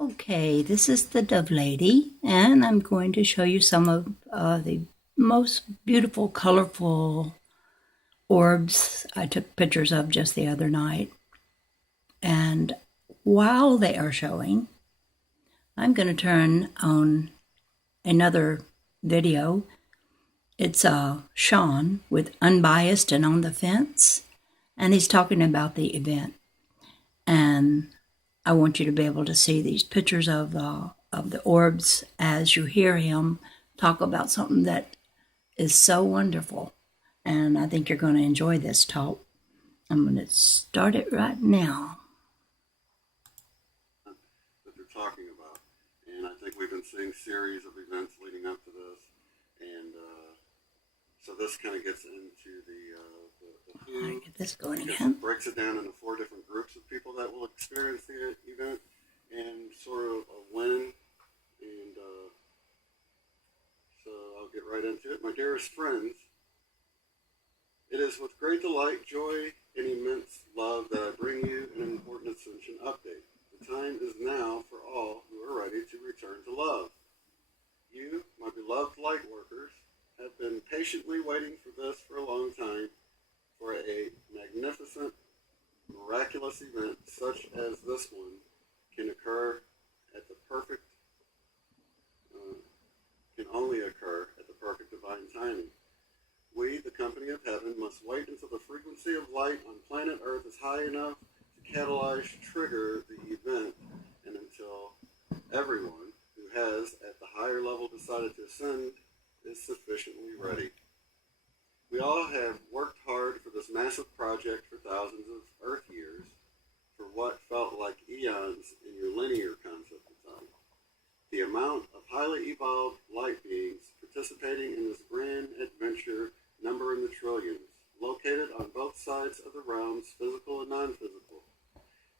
Okay, this is the Dove Lady, and I'm going to show you some of the most beautiful, colorful orbs I took pictures of just the other night. And while they are showing, I'm going to turn on another video. It's Sean with Unbiased and On the Fence, and he's talking about the event. And I want you to be able to see these pictures of the orbs as you hear him talk about something that is so wonderful. And I think you're going to enjoy this talk. I'm going to start it right now. That they're talking about. And I think we've been seeing series of events leading up to this. And so this kind of gets into the who. Get this going again. again. It breaks it down into 4 different groups of people that will experience the event and sort of a when. And so I'll get right into it. My dearest friends, it is with great delight, joy, and immense love that I bring you an important Ascension update. The time is now for all who are ready to return to love. You, my beloved light workers, have been patiently waiting for this for a long time, for a magnificent, miraculous event such as this one can occur at the perfect, can only occur at the perfect divine timing. We, the company of heaven, must wait until the frequency of light on planet Earth is high enough to trigger the event, and until everyone who has at the higher level decided to ascend is sufficiently ready. We all have worked hard for this massive project for thousands of Earth years, for what felt like eons in your linear concept of time. The amount of highly evolved light beings participating in this grand adventure number in the trillions, located on both sides of the realms, physical and non-physical.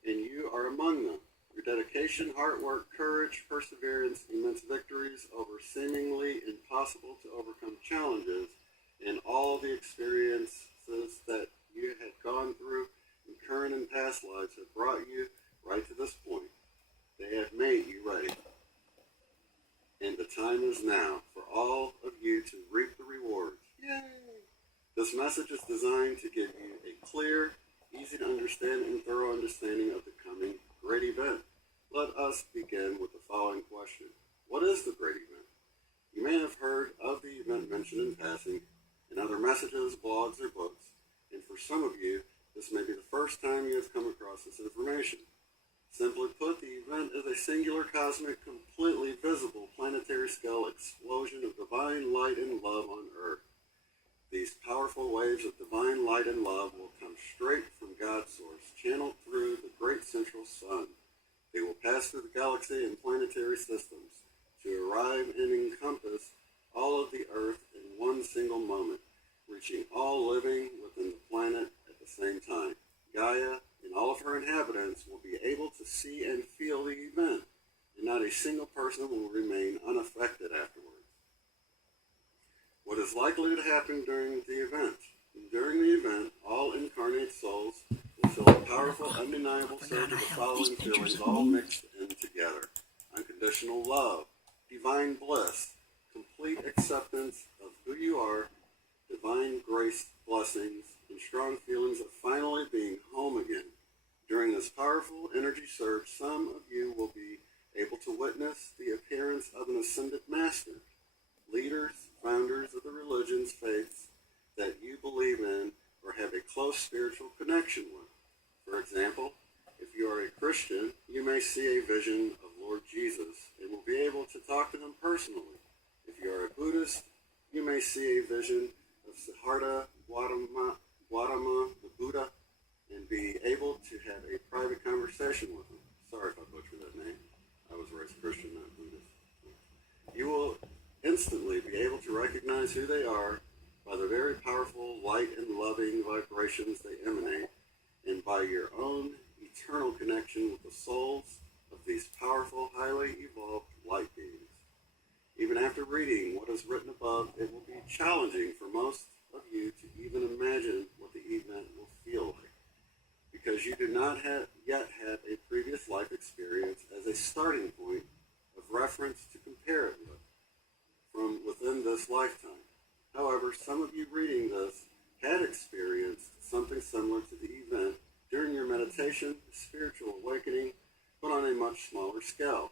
And you are among them. Your dedication, hard work, courage, perseverance, immense victories over seemingly impossible to overcome challenges, and all the experiences that you had gone through in current and past lives have brought you right to this point. They have made you ready. And the time is now for all of you to reap the rewards. Yay! This message is designed to give you a clear, easy to understand, and thorough understanding of the coming great event. Let us begin with the following question. What is the great event? You may have heard of the event mentioned in passing in other messages, blogs, or books, and for some of you, this may be the first time you have come across this information. Simply put, the event is a singular, cosmic, completely visible, planetary scale explosion of divine light and love on Earth. These powerful waves of divine light and love will come straight from God's source, channeled through the great central sun. They will pass through the galaxy and planetary systems to arrive and encompass all of the Earth in one single moment, reaching all living within the planet at the same time. Gaia and all of her inhabitants will be able to see and feel the event, and not a single person will remain unaffected afterwards. What is likely to happen during the event? During the event, all incarnate souls will feel a powerful, undeniable surge of the following feelings all mixed in together. Unconditional love, divine bliss, complete acceptance of who you are, divine grace, blessings, and strong feelings of finally being home again. During this powerful energy surge, some of you will be able to witness the appearance of an ascended master, leaders, founders of the religions, faiths that you believe in or have a close spiritual connection with. For example, if you are a Christian, you may see a vision of Lord Jesus and will be able to talk to him personally. If you are a Buddhist, you may see a vision of Siddhartha Gautama, the Buddha, and be able to have a private conversation with him. Sorry if I butchered that name. I was raised Christian, not Buddhist. You will instantly be able to recognize who they are by the very powerful light and loving vibrations they emanate, and by your own eternal connection with the souls of these powerful, highly evolved light beings. Even after reading what is written above, it will be challenging for most of you to even imagine what the event will feel like, because you do not yet have a previous life experience as a starting point of reference to compare it with from within this lifetime. However, some of you reading this had experienced something similar to the event during your meditation, spiritual awakening, but on a much smaller scale.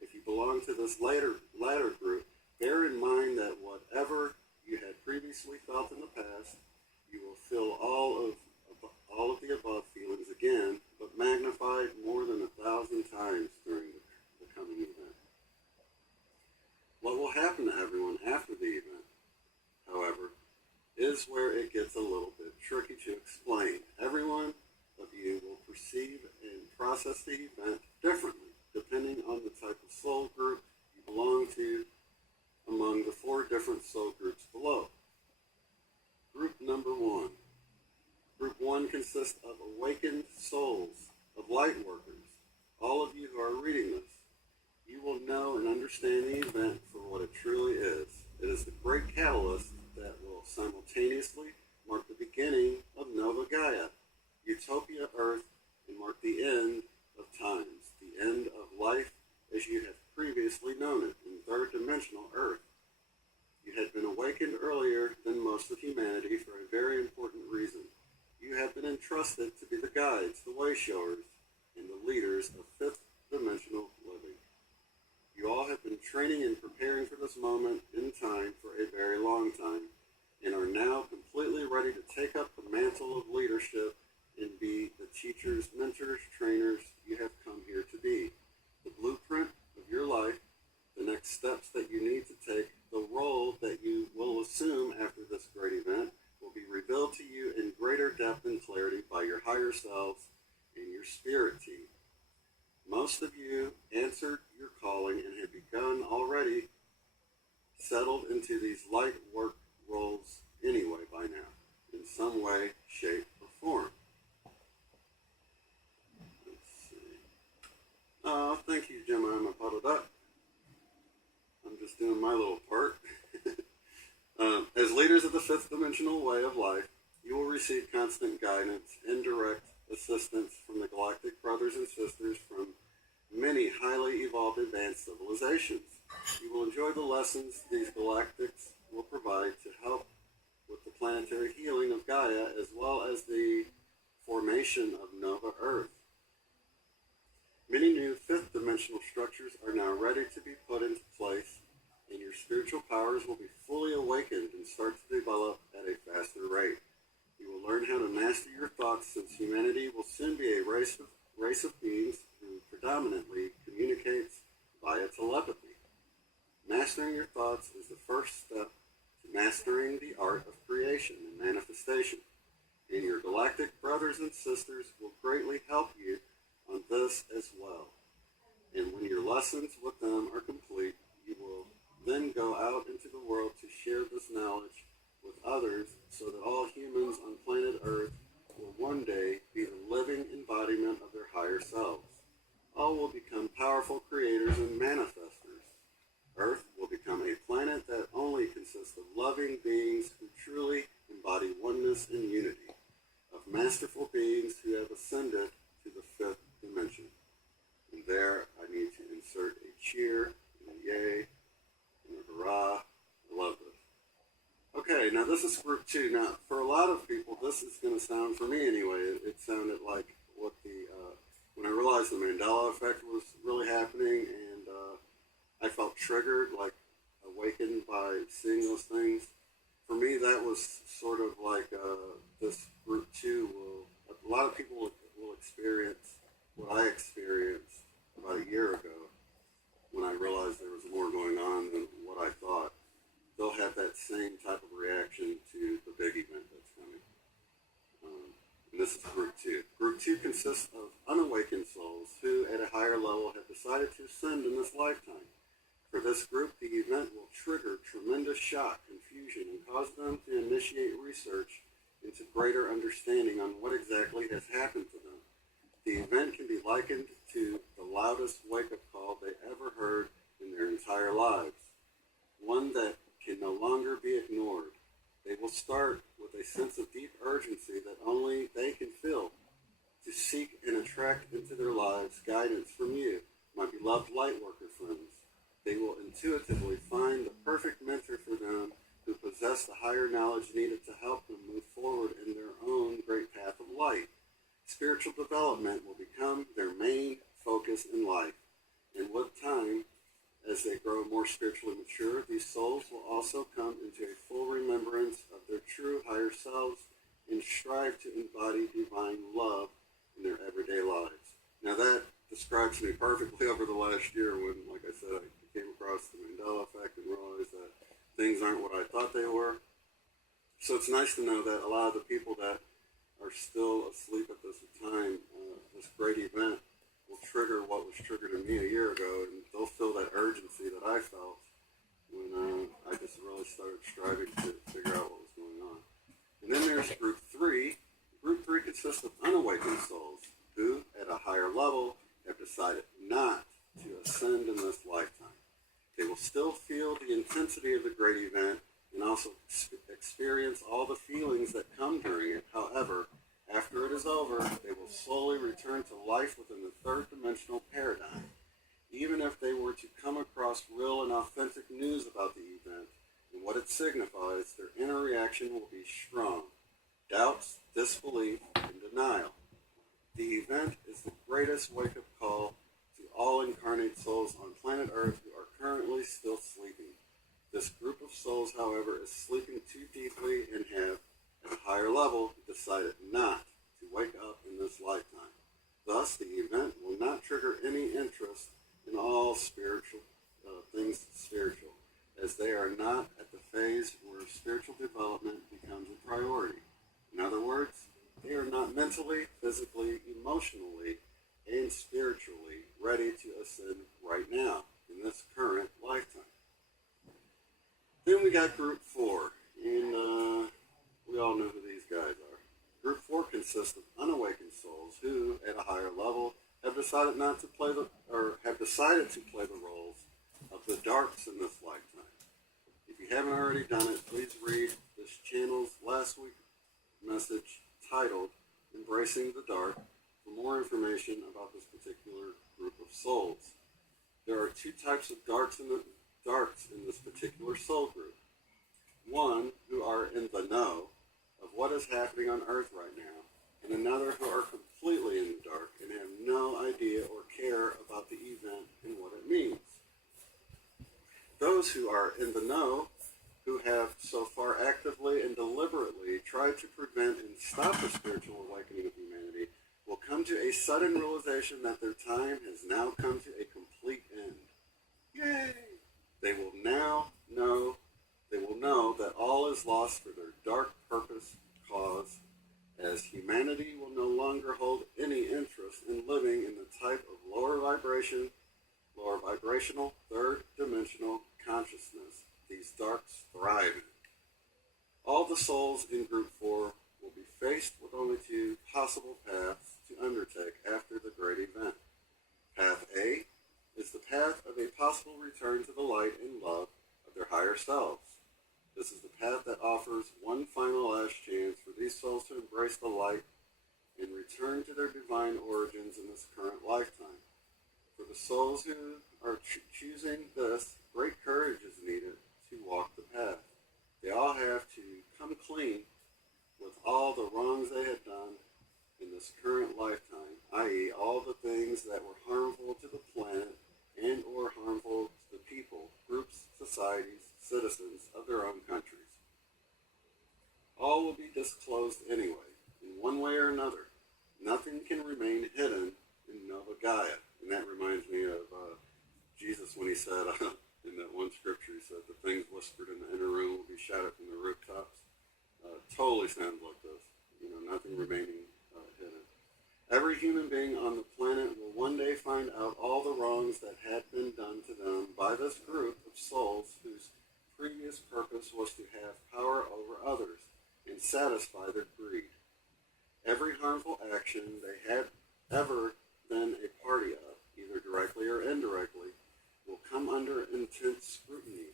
If you belong to this latter group, bear in mind that whatever you had previously felt in the past, you will feel all of the above feelings again, but magnified more than 1,000 times during the coming event. What will happen to everyone after the event, however, is where it gets a little bit tricky to explain. Everyone of you will perceive and process the event differently, depending on the type of soul group you belong to among the 4 different soul groups below. Group number 1. Group 1 consists of awakened souls, of light workers. All of you who are reading this, you will know and understand the event for what it truly is. It is the great catalyst that will simultaneously mark the beginning of Nova Gaia, Utopia Earth, and mark the end of times, the end of life as you have previously known it in third-dimensional Earth. You had been awakened earlier than most of humanity for a very important reason. You have been entrusted to be the guides, the way-showers, and the leaders of fifth-dimensional living. You all have been training and preparing for this moment in time for a very long time, and are now completely ready to take up the mantle of leadership and be the teachers, mentors, trainers you have come here to be. The blueprint of your life, the next steps that you need to take, the role that you will assume after this great event will be revealed to you in greater depth and clarity by your higher selves and your spirit team. Most of you answered your calling and have begun already settled into these light work roles anyway by now, in some way, shape, or form. Let's see. Oh, thank you, Jemima Puddle-Duck. I'm just doing my little part. As leaders of the fifth dimensional way of life, you will receive constant guidance and direct assistance from the galactic brothers and sisters from many highly evolved advanced civilizations. You will enjoy the lessons these galactics will provide to help with the planetary healing of Gaia as well as the formation of Nova Earth. Many new fifth dimensional structures are now ready to be put into place, and your spiritual powers will be fully awakened and start to develop at a faster rate. You will learn how to master your thoughts, since humanity will soon be a race of beings who predominantly communicates via telepathy. Mastering your thoughts is the first step to mastering the art of creation and manifestation, and your galactic brothers and sisters will greatly help you on this as well. And when your lessons with them are complete, you will then go out into the world to share this knowledge with others, so that all humans on planet Earth will one day be the living embodiment of their higher selves. All will become powerful creators and manifestors. Earth will become a planet that only consists of loving beings who truly embody oneness and unity, of masterful beings who have ascended to the fifth dimension. And there I need to insert a cheer, and a yay, and a hurrah. I love this. Okay, now this is group 2. Now, for a lot of people, this is going to sound, for me anyway, it sounded like what when I realized the Mandela effect was really happening, and I felt triggered, like awakened by seeing those things. For me, that was sort of like this group 2 a lot of people will experience what I experienced about a year ago when I realized there was more going on than what I thought. They'll have that same type of reaction to the big event that's coming. And this is group 2. Group 2 consists of unawakened souls who, at a higher level, have decided to ascend in this lifetime. For this group, the event will trigger tremendous shock, confusion, and cause them to initiate research into greater understanding on what exactly has happened to them. The event can be likened to the loudest wake-up call they ever heard in their entire lives, one that can no longer be ignored. They will start with a sense of deep urgency that only they can feel, to seek and attract into their lives guidance from you, my intuitively find the perfect mentor for them who possess the higher knowledge needed to help them move forward in their own great path of light. Spiritual development will become their main focus in life. And with time, as they grow more spiritually mature, these souls will also come into a full remembrance of their true higher selves and strive to embody divine love in their everyday lives. Now that describes me perfectly over the last year when, like I said, I came across the Mandela effect and realized that things aren't what I thought they were. So it's nice to know that a lot of the people that are still asleep at this time, this great event will trigger what was triggered in me a year ago, and they'll feel that urgency that I felt when I just really started striving to figure out what was going on. And then there's group 3. Group 3 consists of unawakened souls who, at a higher level, have decided not to ascend in this lifetime. They will still feel the intensity of the great event and also experience all the feelings that come during it. However, after it is over, they will slowly return to life within the third dimensional paradigm. Even if they were to come across real and authentic news about the event and what it signifies, their inner reaction will be strong: doubts, disbelief, and denial. The event is the greatest wake-up call to all incarnate souls on planet Earth who are currently still sleeping. This group of souls, however, is sleeping too deeply and have, at a higher level, decided not to wake up in this lifetime. Thus, the event will not trigger any interest in all spiritual things spiritual, as they are not at the phase where spiritual development becomes a priority. In other words, they are not mentally, physically, emotionally, and spiritually ready to ascend right now in this current lifetime. Then we got group 4, and we all know who these guys are. Group 4 consists of unawakened souls who, at a higher level, have decided to play the roles of the darks in this lifetime. If you haven't already done it, please read this channel's last week's message titled "Embracing the Dark" for more information about this particular group of souls. There are 2 types of darks in this particular soul group. One who are in the know of what is happening on Earth right now, and another who are completely in the dark and have no idea or care about the event and what it means. Those who are in the know, who have so far actively and deliberately tried to prevent and stop the spiritual awakening of humanity, will come to a sudden realization that their time has now come to a complete end. Yay! They will know that all is lost for their dark purpose cause, as humanity will no longer hold any interest in living in the type of lower vibrational, third dimensional consciousness these darks thrive in. All the souls in group 4 will be faced with only 2 possible paths to undertake after the great event. Path A is the path of a possible return to the light and love of their higher selves. This is the path that offers one final last chance for these souls to embrace the light and return to their divine origins in this current lifetime. For the souls who are choosing this, great courage is needed to walk the path. They all have to come clean with all the wrongs they had done in this current lifetime, i.e. all the things that were harmful to the planet and or harmful to the people, groups, societies, citizens of their own countries. All will be disclosed anyway, in one way or another. Nothing can remain hidden in Nova Gaia. And that reminds me of Jesus when he said, in that one scripture, he said, the things whispered in the inner room will be shouted from the rooftops. Totally sounds like this. Nothing remaining hidden. Every human being on the planet will one day find out all the wrongs that had been done to them by this group of souls whose previous purpose was to have power over others and satisfy their greed. Every harmful action they had ever been a party of, either directly or indirectly, will come under intense scrutiny.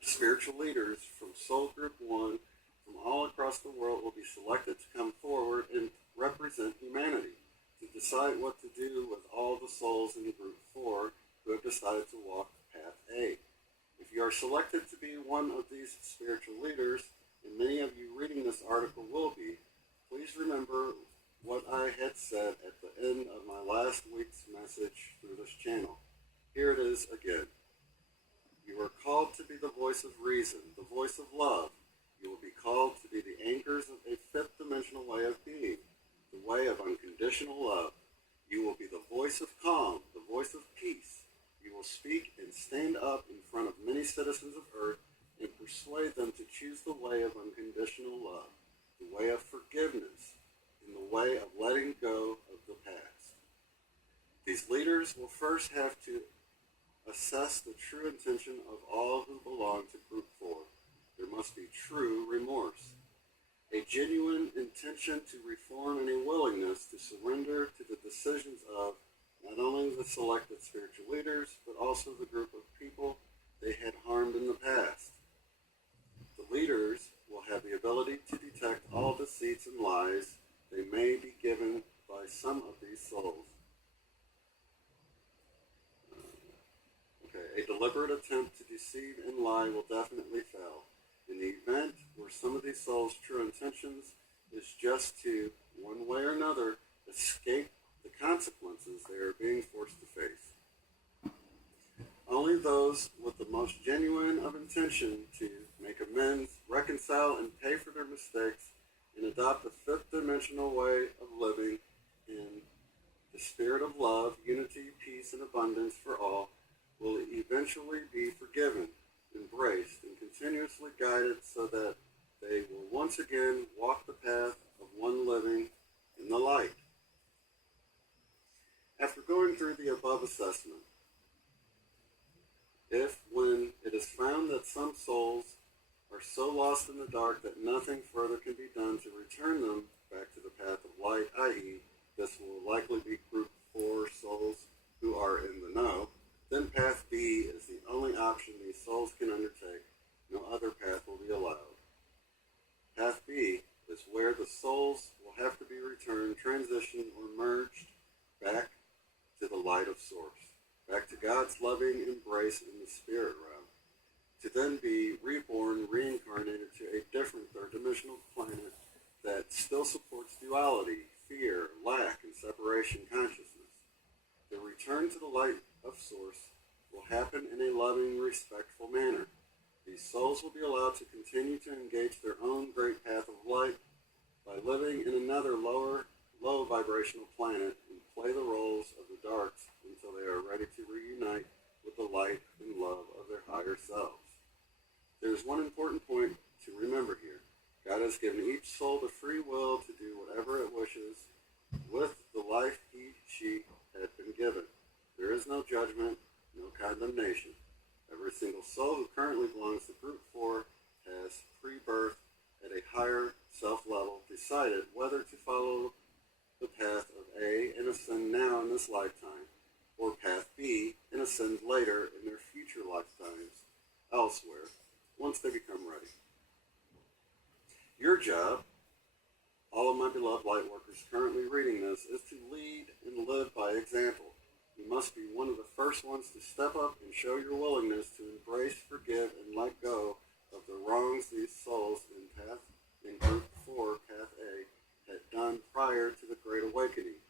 Spiritual leaders from Soul Group 1 from all across the world will be selected to come forward and represent humanity, to decide what to do with all the souls in Group 4 who have decided to walk Path A. If you are selected to be one of these spiritual leaders, and many of you reading this article will be, please remember what I had said at the end of my last week's message through this channel. Here it is again. You are called to be the voice of reason, the voice of love. You will be called to be the anchors of a fifth dimensional way of being, the way of unconditional love. You will be the voice of calm, the voice of peace. You will speak and stand up in front of many citizens of Earth and persuade them to choose the way of unconditional love, the way of forgiveness, and the way of letting go of the past. These leaders will first have to assess the true intention of all who belong to Group 4. There must be true remorse, a genuine intention to reform, and a willingness to surrender to the decisions of not only the selected spiritual leaders, but also the group of people they had harmed in the past. The leaders will have the ability to detect all deceits and lies they may be given by some of these souls. A deliberate attempt to deceive and lie will definitely fail. In the event where some of these souls' true intentions is just to, one way or another, escape the consequences they are being forced to face. Only those with the most genuine of intention to make amends, reconcile, and pay for their mistakes, and adopt a fifth dimensional way of living in the spirit of love, unity, peace, and abundance for all, will eventually be forgiven, embraced, and continuously guided so that they will once again walk the path of one living in the light. After going through the above assessment, if when it is found that some souls are so lost in the dark that nothing further can be done to return them back to the path of light, i.e., this will likely be Group 4 souls who are in the know, then Path B is the only option these souls can undertake. No other path will be allowed. Path B is where the souls will have to be returned, transitioned, or merged back to the light of Source, back to God's loving embrace in the spirit realm, to then be reborn, reincarnated to a different third-dimensional planet that still supports duality, fear, lack, and separation consciousness. The return to the light of Source will happen in a loving, respectful manner. These souls will be allowed to continue to engage their own great path of light by living in another low vibrational planet and play the roles of the darks until they are ready to reunite with the light and love of their higher selves. There is one important point to remember here. God has given each soul the free will to do whatever it wishes with the life she had been given. There is no judgment, no condemnation. Every single soul who currently belongs to Group 4 has pre-birth at a higher self-level decided whether to follow the path of A and ascend now in this lifetime, or path B and ascend later in their future lifetimes elsewhere, once they become ready. Your job, all of my beloved light workers currently reading this, is to lead and live by example. You must be one of the first ones to step up and show your willingness to embrace, forgive, and let go of the wrongs these souls in Group 4, Path A, had done prior to the Great Awakening,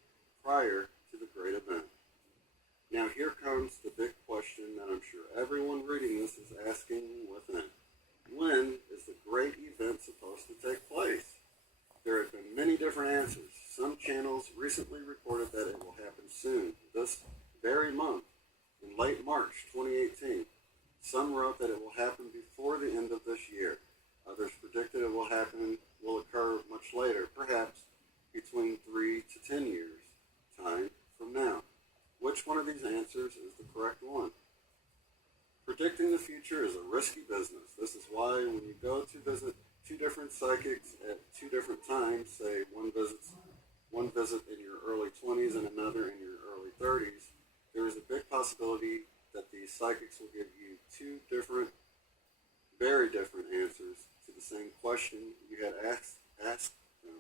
prior to the Great Event. Now here comes the big question that I'm sure everyone reading this is asking within. When is the great event supposed to take place? There have been many different answers. Some channels recently reported that it will happen soon, this very month, in late March 2018. Some wrote that it will happen before the end of this year. Others predicted it will occur much later, perhaps between 3 to 10 years time from now. Which one of these answers is the correct one? Predicting the future is a risky business. This is why when you go to visit two different psychics at two different times, say one visit in your early 20s and another in your early 30s, there is a big possibility that these psychics will give you two different, very different answers to the same question you had asked them.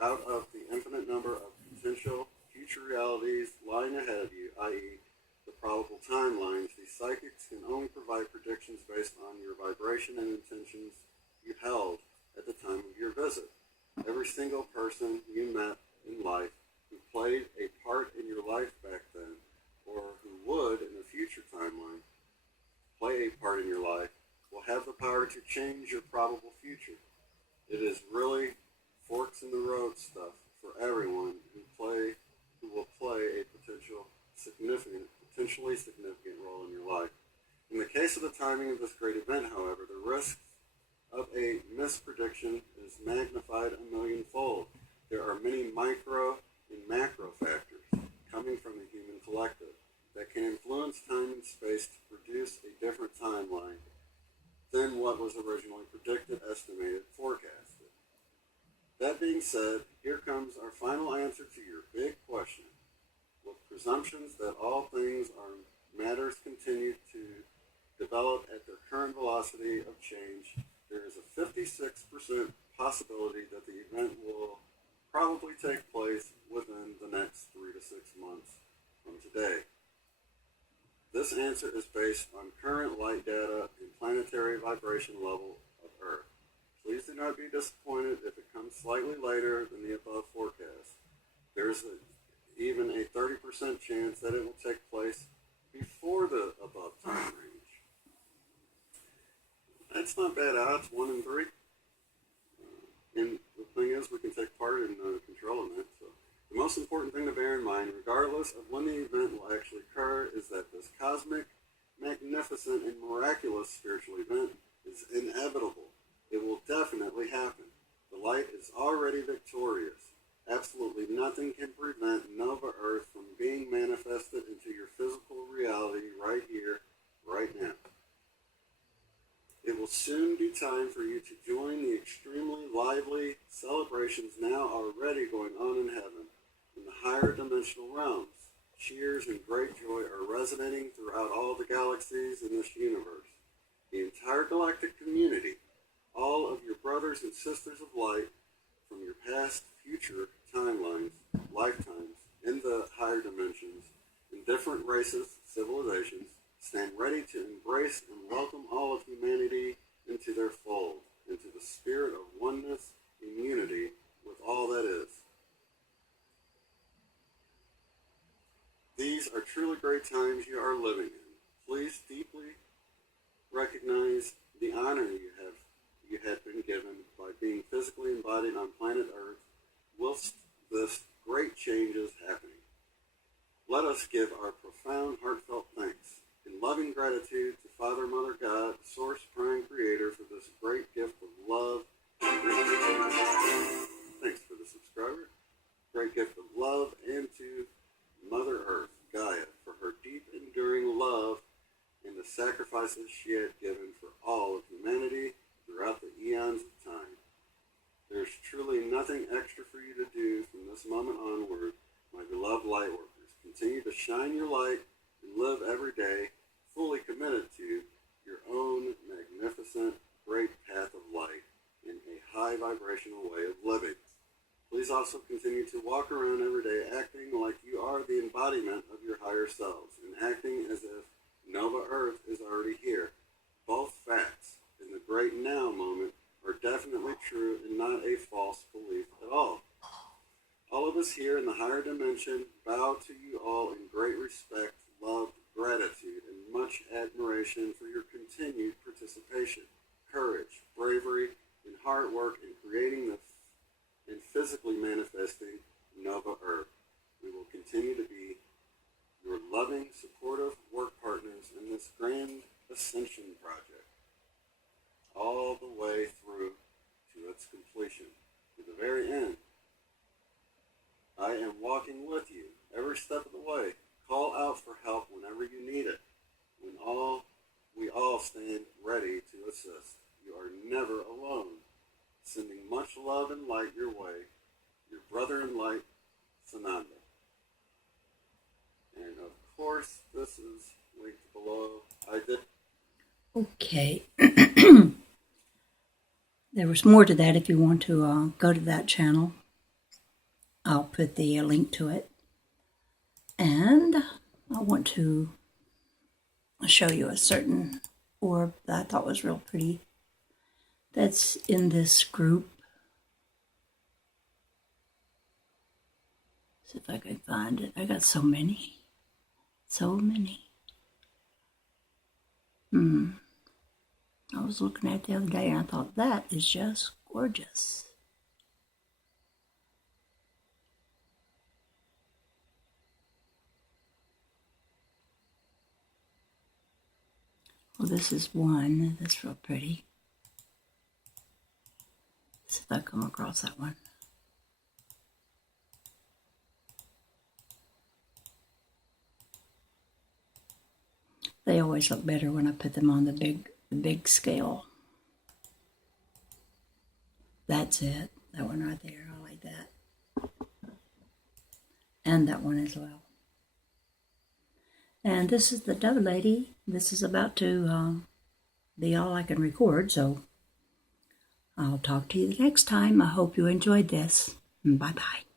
Out of the infinite number of potential future realities lying ahead of you, i.e., the probable timelines, these psychics can only provide predictions based on your vibration and intentions you held at the time of your visit. Every single person you met in life who played a part in your life back then, or who would in a future timeline play a part in your life, will have the power to change your probable future. It is really forks in the road stuff for everyone who will play a potentially significant role in your life. In the case of the timing of this great event, however, the risk of a misprediction is magnified a millionfold. There are many micro and macro factors coming from the human collective that can influence time and space to produce a different timeline than what was originally predicted, estimated, forecasted. That being said, here comes our final answer to your big question. With presumptions that all things are matters continue to develop at their current velocity of change, there is a 56% possibility that the event will probably take place within the next 3 to 6 months from today. This answer is based on current light data and planetary vibration level of Earth. Please do not be disappointed if it comes slightly later than the above forecast. There is even a 30% chance that it will take place before the above time range. That's not bad odds, 1 in 3. And the thing is, we can take part in controlling it. So the most important thing to bear in mind, regardless of when the event will actually occur, is that this cosmic, magnificent, and miraculous spiritual event is inevitable. It will definitely happen. The light is already victorious. Absolutely nothing can prevent Nova Earth from being manifested into your physical reality right here, right now. It will soon be time for you to join the extremely lively celebrations now already going on in heaven, in the higher dimensional realms. Cheers and great joy are resonating throughout all the galaxies in this universe. The entire galactic community, all of your brothers and sisters of light from your past, future timelines, lifetimes, in the higher dimensions, in different races, civilizations, stand ready to embrace and welcome all of humanity into their fold, into the spirit of oneness and unity with all that is. These are truly great times you are living in. Please deeply recognize the honor you had been given by being physically embodied on planet Earth whilst this great change is happening. Let us give our profound, heartfelt thanks in loving gratitude to Father, Mother, God, Source, Prime Creator, for this great gift of love. Thanks for the subscriber. Great gift of love, and to Mother Earth, Gaia, for her deep, enduring love and the sacrifices she had given for all of humanity throughout the eons of time. There's truly nothing extra for you to do from this moment onward, my beloved light workers. Continue to shine your light and live every day fully committed to your own magnificent, great path of light in a high vibrational way of living. Please also continue to walk around every day acting like you are the embodiment of your higher selves and acting as if Nova Earth is already here. Both facts in the great now moment are definitely true and not a false belief at all. All of us here in the higher dimension bow to you all in great respect, love, gratitude, and much admiration for your continued participation, courage, bravery, and hard work in creating and physically manifesting Nova Earth. We will continue to be your loving, supportive work partners in this grand ascension project, all the way through to its completion, to the very end. I am walking with you every step of the way. Call out for help whenever you need it. We all stand ready to assist. You are never alone. Sending much love and light your way. Your brother in light, Sananda. And of course, this is linked below. Okay. There was more to that if you want to go to that channel. I'll put the link to it. And want to show you a certain orb that I thought was real pretty that's in this group. See if I can find it. I got so many. So many. I was looking at it the other day and I thought, that is just gorgeous. Well, this is one that's real pretty. Let's see if I come across that one. They always look better when I put them on the big scale. That's it. That one right there. I like that. And that one as well. And this is the Dove Lady. This is about to be all I can record, so I'll talk to you the next time. I hope you enjoyed this. Bye-bye.